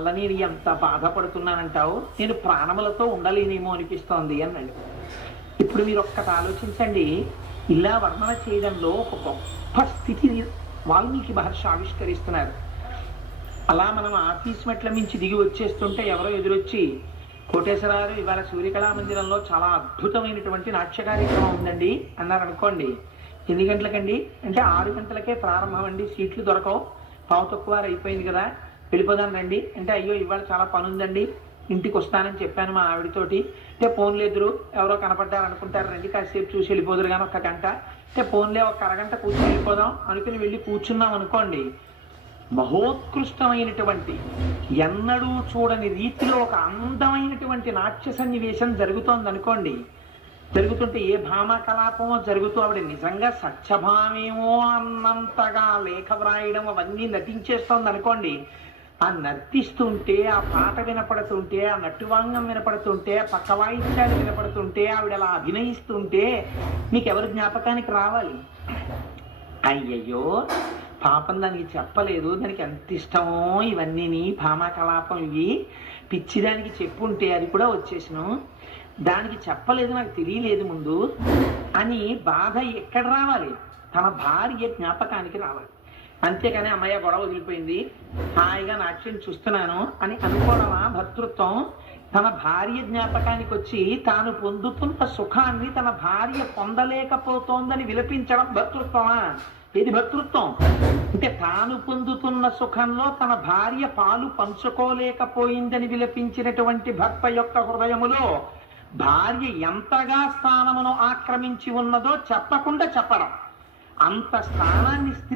వల్ల నేను ఎంత బాధపడుతున్నానంటావు, నేను ప్రాణములతో ఉండలేనేమో అనిపిస్తోంది అన్నాడు. ఇప్పుడు మీరు ఒక్కటి ఆలోచించండి. ఇలా వర్ణన చేయడంలో ఒక గొప్ప స్థితిని వాల్మీకి మహర్షి ఆవిష్కరిస్తున్నారు. అలా మనం ఆఫీస్ మెట్ల మించి దిగి వచ్చేస్తుంటే ఎవరో ఎదురొచ్చి, కోటేశ్వరారు ఇవాళ సూర్యకళా మందిరంలో చాలా అద్భుతమైనటువంటి నాట్య కార్యక్రమం ఉందండి అన్నారు అనుకోండి. ఎన్ని గంటలకండి అంటే 6 గంటలకే ప్రారంభం అండి, సీట్లు దొరకవు, పావు తక్కువ అయిపోయింది కదా, వెళ్ళిపోదాం రండి అంటే, అయ్యో ఇవాళ చాలా పని ఉందండి, ఇంటికి వస్తానని చెప్పాను మా ఆవిడతోటి అంటే, ఫోన్లు ఎదురు ఎవరో కనపడ్డారు అనుకుంటారు, రండి కాసేపు చూసి వెళ్ళిపోదురు కానీ 1 గంట అంటే, ఫోన్లే 1 అరగంట కూర్చొని వెళ్ళిపోదాం అనుకుని వెళ్ళి కూర్చున్నాం అనుకోండి. మహోత్కృష్టమైనటువంటి ఎన్నడూ చూడని రీతిలో ఒక అందమైనటువంటి నాట్య సన్నివేశం జరుగుతోంది అనుకోండి. జరుగుతుంటే ఏ భామ కలాపమో జరుగుతూ ఆవిడ నిజంగా సత్యభామేమో అన్నంతగా లేఖ వ్రాయడం అవన్నీ నటించేస్తోంది అనుకోండి. ఆ నర్తిస్తుంటే, ఆ పాట వినపడుతుంటే, ఆ నట్టువాంగం వినపడుతుంటే, ఆ పక్క వాయిద్యాలు వినపడుతుంటే, ఆవిడ అలా అభినయిస్తుంటే మీకెవరు జ్ఞాపకానికి రావాలి? అయ్యయ్యో పాపం దానికి చెప్పలేదు, దానికి ఎంత ఇష్టమో ఇవన్నీ భామా కలాపం, ఇవి పిచ్చిదానికి చెప్పుంటే అది కూడా వచ్చేసిను, దానికి చెప్పలేదు నాకు తెలియలేదు ముందు అని బాధ ఎక్కడ రావాలి? తన భార్య జ్ఞాపకానికి రావాలి. అంతేకాని అమ్మయ్య గొడవ వదిలిపోయింది, హాయిగా నాట్యం చూస్తున్నాను అని అనుకోవడమా భర్తృత్వం? తన భార్య జ్ఞాపకానికి వచ్చి తాను పొందుతున్న సుఖాన్ని తన భార్య పొందలేకపోతోందని విలపించడం భర్తృత్వమా? ఇది భర్తృత్వం అంటే తాను పొందుతున్న సుఖంలో తన భార్య పాలు పంచుకోలేకపోయిందని విలపించినటువంటి భర్త యొక్క హృదయములో భార్య ఎంతగా స్థానమును ఆక్రమించి ఉన్నదో చెప్పకుండా చెప్పడం. అంత స్థానాన్ని